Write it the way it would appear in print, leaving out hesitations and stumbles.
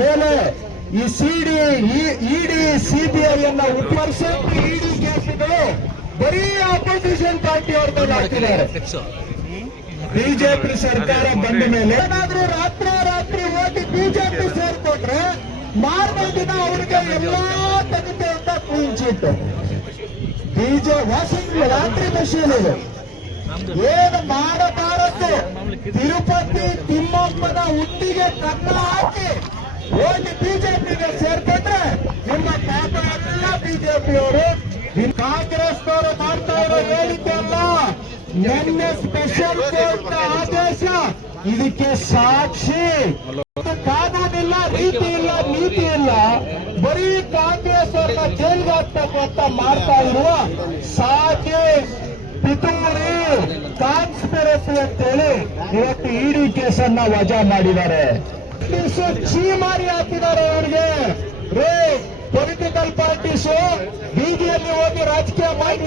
ಮೇಲೆ ಈ ಇಡಿ ಸಿಬಿಐಯನ್ನ ಉಪರ್ಸೆಂಟ್ ಇಡಿ ಕೇಸುಗಳು ಬರೀ ಅಪೋಸಿಷನ್ ಪಾರ್ಟಿ ಅವ್ರ ಮೇಲೆ ಹಾಕ್ತಿದ್ದಾರೆ. ಬಿಜೆಪಿ ಸರ್ಕಾರ ಬಂದ ಮೇಲೆ ಏನಾದ್ರೂ ರಾತ್ರಿ ಹೋಗಿ ಬಿಜೆಪಿ ಸೇರ್ಕೊಂಡ್ರೆ ಮಾರನೇ ದಿನ ಅವ್ರಿಗೆ ಎಲ್ಲಾ ತೆಗೆದು ಅಂತ ಕ್ಲೀನ್ ಚಿಟ್. ವಾಷಿಂಗ್ ರಾತ್ರಿ ಮಷೀನ್ ಇದೆ, ಏನು ಮಾಡಬಾರದು. ತಿರುಪತಿ ತಿಮ್ಮಪ್ಪನ ಹುಟ್ಟಿಗೆ ಕನ್ನ ಹಾಕಿ ಹೋಗಿ ಬಿಜೆಪಿಗೆ ಸೇರ್ಕೊಂಡ್ರೆ ನಿಮ್ಮ ಪಾಪ ಎಲ್ಲ ಬಿಜೆಪಿಯವರು. ಕಾಂಗ್ರೆಸ್ನವರು ಮಾಡ್ತಾ ಇರೋ ಹೇಳಿಕೆ ಅಲ್ಲ, ನಿನ್ನೆ ಸ್ಪೆಷಲ್ ಕೋರ್ಟ್ ಆದೇಶ ಇದಕ್ಕೆ ಸಾಕ್ಷಿ. ಕಾನೂನಿಲ್ಲ, ರೀತಿ ಇಲ್ಲ, ನೀತಿ ಇಲ್ಲ, ಬರೀ ಕಾಂಗ್ರೆಸ್ ಅವ್ರನ್ನ ಜೈಲ್ಗೆ ಹಾಕ್ಬೇಕು ಅಂತ ಮಾಡ್ತಾ ಇರುವ ಸಾಕಿ ಪಿತೂರಿ ಕಾನ್ಸ್ಪಿರಸಿ ಅಂತೇಳಿ ಇವತ್ತು ಇಡಿ ಕೇಸನ್ನ ವಜಾ ಮಾಡಿದ್ದಾರೆ. ಚೀಮಾರಿ ಹಾಕಿದ್ದಾರೆ ಅವರಿಗೆ. ಪೊಲಿಟಿಕಲ್ ಪಾರ್ಟೀಸು ಬೀದಿಯಲ್ಲಿ ಹೋಗಿ ರಾಜಕೀಯ ಮಾಡಿ